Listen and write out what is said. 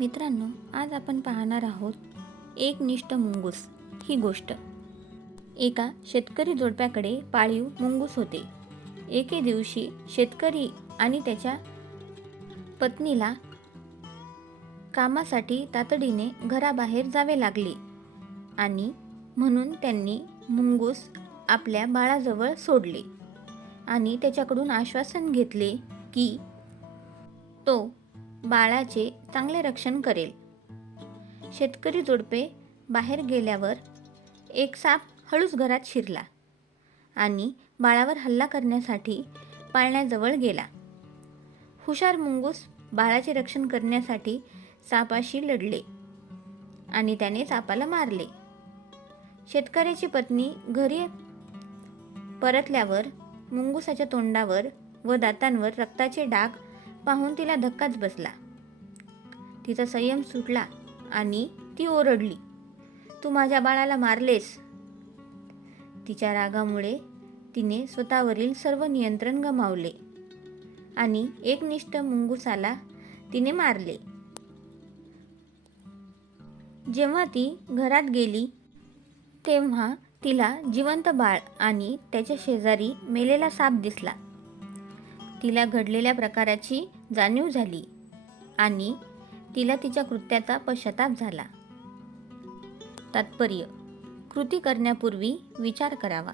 मित्रांनो, आज आपण पाहणार आहोत एकनिष्ठ मुंगूस ही गोष्ट. एका शेतकरी जोडप्याकडे पाळीव मुंगूस होते. एके दिवशी शेतकरी आणि त्याच्या पत्नीला कामासाठी तातडीने घराबाहेर जावे लागले आणि म्हणून त्यांनी मुंगूस आपल्या बाळाजवळ सोडले आणि त्याच्याकडून आश्वासन घेतले की तो बाळाचे चांगले रक्षण करेल. शेतकरी जोडपे बाहेर गेल्यावर एक साप हळूच घरात शिरला आणि बाळावर हल्ला करण्यासाठी पाळण्याजवळ गेला. हुशार मुंगूस बाळाचे रक्षण करण्यासाठी सापाशी लढले आणि त्याने सापाला मारले. शेतकऱ्याची पत्नी घरी परतल्यावर मुंगुसाच्या तोंडावर व दातांवर रक्ताचे डाग पाहून तिला धक्काच बसला. तिचा संयम सुटला आणि ती ओरडली, "तू माझ्या बाळाला मारलेस." तिच्या रागामुळे तिने स्वतःवरील सर्व नियंत्रण गमावले आणि एकनिष्ठ मुंगुसाला तिने मारले. जेव्हा ती घरात गेली तेव्हा तिला जिवंत बाळ आणि त्याच्या शेजारी मेलेला साप दिसला. तिला घडलेल्या प्रकाराची जाणीव झाली आणि तिला तिच्या कृत्याचा पश्चाताप झाला. तात्पर्य: कृती करण्यापूर्वी विचार करावा.